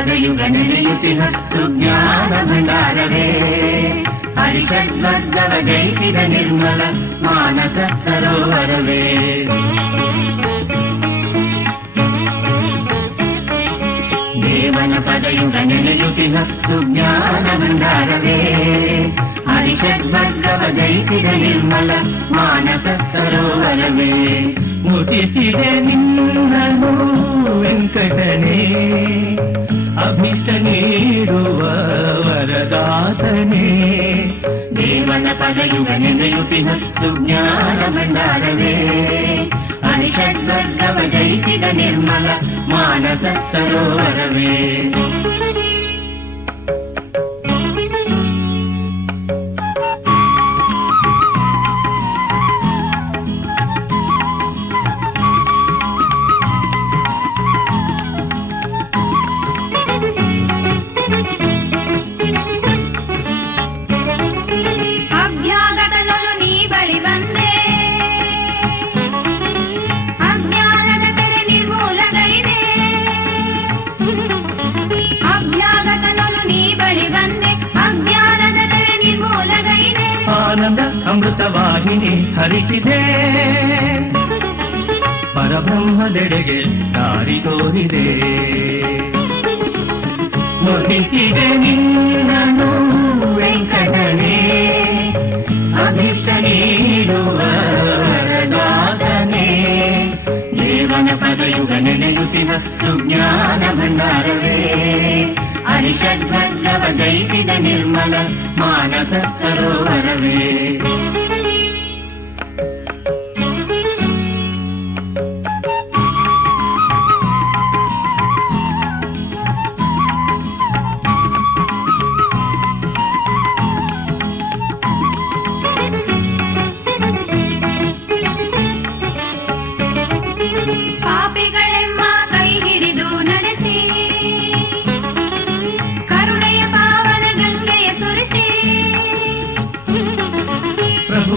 ಪದಯುಗ ನೆನೆಯುತ್ತಿಹ ಸುಜ್ಞಾನ ಭಂಡಾರವೇ ಹರಿಷಡ್ವರ್ಗವ ಜಯಿಸಿದ ನಿರ್ಮಲ ಮಾನಸ ಸರೋವರವೇ ದೇವನ ಪದಯುಗ ನೆನೆಯುತ್ತಿಹ ಸುಜ್ಞಾನ ಭಂಡಾರವೇ ಹರಿಷಡ್ವರ್ಗವ ಜಯಿಸಿದ ನಿರ್ಮಲ ಮಾನಸ ಸರೋವರವೇ ಮುಟ್ಟಿಸಿದೆ ನಿನ್ನನು ವೆಂಕಟನೇ ಅಭೀಷ್ಟ ನೀಡುವ ವರದಾತನೇ ದೇವನ ಪದಯುಗ ನೆನೆಯುತ್ತಿಹ ಸುಜ್ಞಾನ ಭಂಡಾರವೇ ಹರಿಷಡ್ವರ್ಗವ ಜಯಿಸಿದ ನಿರ್ಮಲ ಮಾನಸ ಸರೋವರವೇ ಆನಂದ ಅಮೃತ ವಾಹಿನಿ ಹರಿಸಿದೆ ಪರಬ್ರಹ್ಮದೆಡೆಗೆ ದಾರಿ ತೋರಿದೆ ಮುಟ್ಟಿಸಿದೆ ನಿನ್ನನು ವೆಂಕಟನೇ ಅಭೀಷ್ಟ ನೀಡುವ ವರದಾತನೇ ದೇವನ ಪದಯುಗ ನೆನೆಯುತ್ತಿನ ಸುಜ್ಞಾನ ಭಂಡಾರವೇ ಹರಿಷಡ್ವರ್ಗವ ಜಯಿಸಿದ ನಿರ್ಮಲ ಮಾನಸ ಸರೋವರವೇ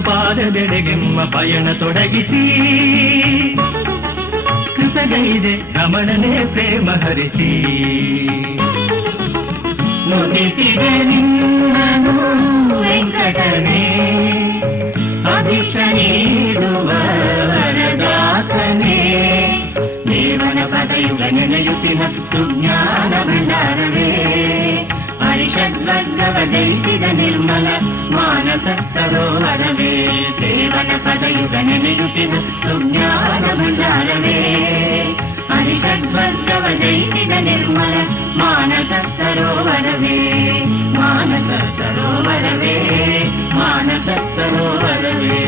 ಪಾದದೆಡೆಗೆಮ್ಮ ಪಯಣ ತೊಡಗಿಸಿ ಕೃತಗೈದೆ ರಮಣನೆ ಪ್ರೇಮ ಹರಿಸಿ ನುಡಿಸಿದೆ ನಿನ್ನನು ವೆಂಕಟನೇ ಅಭೀಷ್ಟ ನೀಡುವ ವರದಾತನೇ ದೇವನ ಪದಯುಗ ನೆನೆಯುತ್ತಿನ ಸುಜ್ಞಾನ ಭಂಡಾರವೇ ಹರಿಷಡ್ವರ್ಗವ ಜಯಿಸಿದ ನಿರ್ಮಲ ಮಾನಸ ಸರೋವರವೇ ದೇವನ ಪದಯುಗ ನೆನೆಯುತ್ತಿನ ಸುಜ್ಞಾನ ಭಂಡಾರವೇ ಹರಿಷಡ್ವರ್ಗವ ಜಯಿಸಿದ ನಿರ್ಮಲ ಮಾನಸ ಸರೋವರವೇ ಮಾನಸ ಸರೋವರವೇ ಮಾನಸ ಸರೋವರವೇ